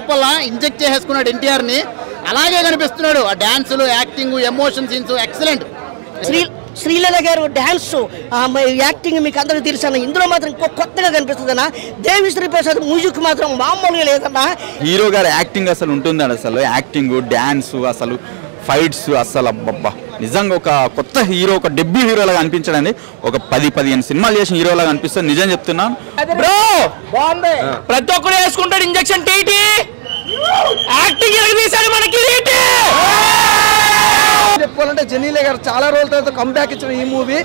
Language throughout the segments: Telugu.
లోపల ఇంజెక్ట్ చేసేసుకున్నాడు ఎన్టీఆర్ ని. అలాగే కనిపిస్తున్నాడు. ఆ డాన్సులు, acting, emotion scenes excellent. Sreeleela గారు డ్యాన్స్ యాక్టింగ్ మీకు అందరికీ తెలుసన్న. ఇందులో మాత్రం కొత్తగా కనిపిస్తుందన్న. దేవిశ్రీ ప్రసాద్ మ్యూజిక్ మాత్రం మామూలుగా లేదన్న. హీరో గారు యాక్టింగ్ అసలు ఉంటుందండి. అసలు యాక్టింగ్, డ్యాన్స్, అసలు ఫైట్స్ అసలు అబ్బబ్బా నిజంగా ఒక కొత్త హీరో, ఒక డెబ్యూ హీరోలాగా అనిపించడండి. ఒక 10-15 సినిమాలు చేసిన హీరోలాగా అనిపిస్తుంది. నిజం చెప్తున్నాను బ్రో. ప్రతి ఒక్కరు వేసుకుంటాడు ఇంజక్షన్. టీటీ యాక్టింగ్ తీసాడు మనకి. చెప్పుకోవాలంటే జెనీలే గారు చాలా రోజుల తర్వాత కంబ్యాక్ ఇచ్చిన ఈ మూవీ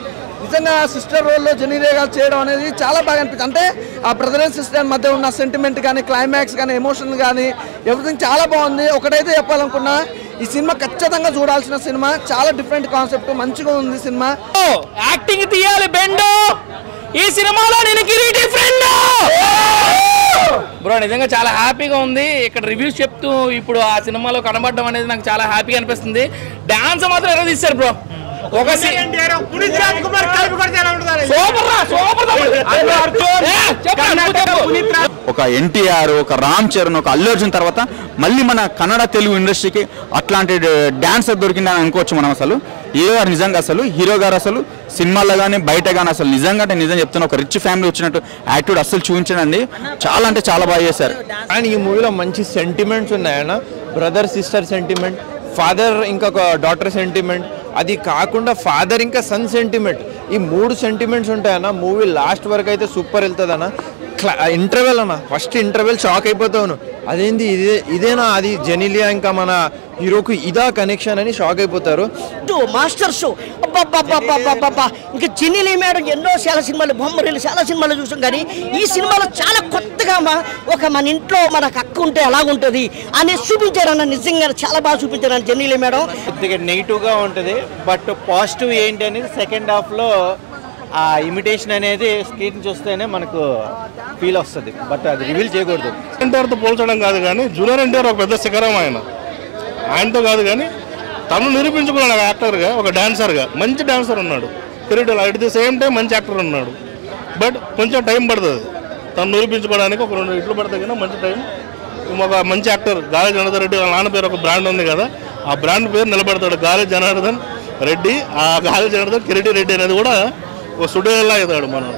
నిజంగా సిస్టర్ రోల్లో జెనీలే గారు చేయడం అనేది చాలా బాగా అనిపిస్తుంది. అంటే ఆ బ్రదర్ అండ్ సిస్టర్ మధ్య ఉన్న సెంటిమెంట్ కానీ, క్లైమాక్స్ కానీ, ఎమోషన్ కానీ ఎవ్రీథింగ్ చాలా బాగుంది. ఒకటైతే చెప్పాలనుకున్నా, ఈ సినిమా ఖచ్చితంగా చూడాల్సిన సినిమా. చాలా డిఫరెంట్ కాన్సెప్ట్, మంచిగా ఉంది సినిమా. యాక్టింగ్ తీయాలి బెండు. ఈ సినిమాలో నేను కిరీటి ఫ్రెండ్ బ్రో. నిజంగా చాలా హ్యాపీగా ఉంది. ఇక్కడ రివ్యూస్ చెప్తూ ఇప్పుడు ఆ సినిమాలో కనబడడం అనేది నాకు చాలా హ్యాపీగా అనిపిస్తుంది. డాన్స్ మాత్రం ఎలా తీస్తారు బ్రో. ఒక ఒక ఎన్టీఆర్, ఒక రామ్ చరణ్, ఒక అల్లు అర్జున్ తర్వాత మళ్ళీ మన కన్నడ తెలుగు ఇండస్ట్రీకి అట్లాంటి డాన్సర్ దొరికిందని అనుకోవచ్చు మనం. అసలు హీరో గారు నిజంగా అసలు హీరో గారు అసలు సినిమాల్లో కానీ బయట కానీ అసలు నిజంగా అంటే నిజం చెప్తున్నా, ఒక రిచ్ ఫ్యామిలీ వచ్చినట్టు యాటిట్యూడ్ అసలు చూపించడండి. చాలా అంటే చాలా బాగా చేశారు. అండ్ ఈ మూవీలో మంచి సెంటిమెంట్స్ ఉన్నాయన్న. బ్రదర్ సిస్టర్ సెంటిమెంట్, ఫాదర్ ఇంకొక డాటర్ సెంటిమెంట్, అది కాకుండా ఫాదర్ ఇంకా సన్ సెంటిమెంట్, ఈ 3 సెంటిమెంట్స్ ఉంటాయన్న. మూవీ లాస్ట్ వరకు అయితే సూపర్ వెళ్తుంది అన్న. ఇంటర్వెల్ అన్న, ఫస్ట్ ఇంటర్వెల్ షాక్ అయిపోతావును. అదేంది ఇదేనా అది జెనీలియా ఇంకా మన హీరోకు ఇదా కనెక్షన్ అని షాక్ అయిపోతారు. మాస్టర్ షో ఇంకా జెనీలియా మేడం ఎన్నో చాలా సినిమాలు, బొమ్మరీలు చాలా సినిమాలు చూసాం. కానీ ఈ సినిమాలో చాలా కొత్తగా ఒక మన ఇంట్లో మనకు అక్క ఉంటే ఎలాగుంటుంది అనేది చూపించారన్న. నిజంగా చాలా బాగా చూపించారన్న జెనీలియా మేడం. కొద్దిగా నెగిటివ్గా ఉంటుంది, బట్ పాజిటివ్ ఏంటి అనేది సెకండ్ హాఫ్లో ఆ ఇమిటేషన్ అనేది స్క్రీన్ చూస్తేనే మనకు ఫీల్ వస్తుంది. బట్ అది రివీల్ చేయకూడదు. ఎన్టీఆర్తో పోల్చడం కాదు కానీ జూనియర్ ఎన్టీఆర్ ఒక పెద్ద శిఖరం. ఆయనతో కాదు కానీ తను నిరూపించుకున్నాడు ఒక యాక్టర్గా, ఒక డాన్సర్గా. మంచి డాన్సర్ ఉన్నాడు కిరీటోలో. అట్ ది సేమ్ టైం మంచి యాక్టర్ ఉన్నాడు. బట్ కొంచెం టైం పడుతుంది తను నిరూపించుకోవడానికి. ఒక 2 ఇట్లు పడుతుంది కానీ మంచి టైం. ఒక మంచి యాక్టర్ గాలి జనార్దన్ రెడ్డి, వాళ్ళ నాన్న పేరు ఒక బ్రాండ్ ఉంది కదా, ఆ బ్రాండ్ పేరు నిలబెడతాడు గాలి జనార్దన్ రెడ్డి. ఆ గాలి జనార్దన్ కిరీటి రెడ్డి అనేది కూడా ఒక స్టూడియోలా అవుతాడు మనం.